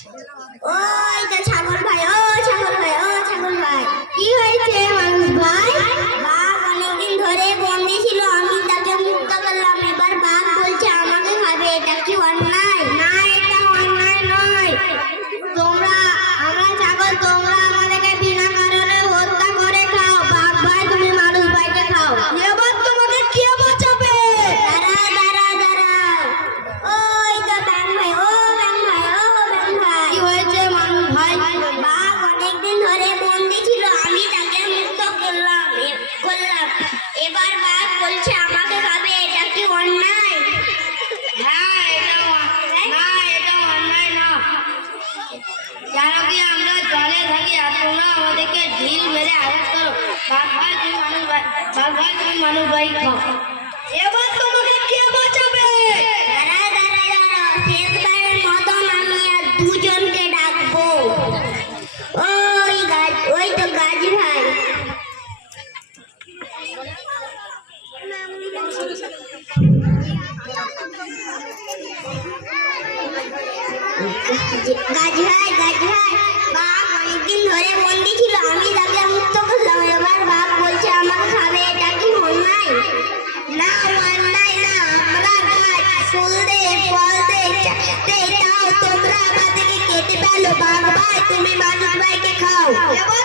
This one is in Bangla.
ওই তো ছাগল ভাই, ও ছাগল ভাই, ও ছাগল ভাই, কি হয়েছে মানুষ ভাই? বাঘ অনেকদিন ধরে বন্দি ছিল, আমি তাকে মুক্ত করলাম, এবার বাঘ বলছে আমাকে খাবে, এটা কি অন্যায়? না, এটা অন্যায় নয়। তোমরা, আমরা ছাগল, তোমরা আমাদেরকে বিনা কারণে হত্যা করে খাও। বাঘ ভাই তুমি মানুষ ভাইকে খাও, এবার তোমাকে কে বাঁচাবে? দাঁড়াও, ওই তো ব্যাং ভাই, ও ব্যাং ভাই, ও ব্যাং ভাই, কি হয়েছে মানুষ ভাই? বাঘ অনেকদিন ধরে বন্দি ছিল, আমি তাকে মুক্ত করলাম। এবার বাঘ বলছে আমাকে খাবে, এটা কি অন্যায়? হ্যাঁ, এটা অন্যায় না। কেন কি আমরা জলে থাকি আর তোমরা আমাদেরকে ঢিল মেরে আঘাত করো? বাঘ ভাই তুমি মানুষ ভাই, বাঘ ভাই তুমি মানুষ ভাই খাও, এবার তোমাকে কে বাঁচাবে? দাঁড়াও, শেষবারের মতন আমি আর দুজনকে ডাকবো। ওই তো গাছ ভাই। গাছ ভাই, বাঘ অনেকদিন ধরে বন্দি ছিল, আমি তাকে মুক্ত করলাম, এবার বাঘ বলছে আমাকে খাবে, এটা কি অন্যায়? না, অন্যায় না। আমরা গাছ, ফুল দেই, ফল দেই, তাও তোমরা আমাদেরকে কেটে ফেলো। বাঘ ভাই তুমি মানুষ ভাইকে খাও, এবার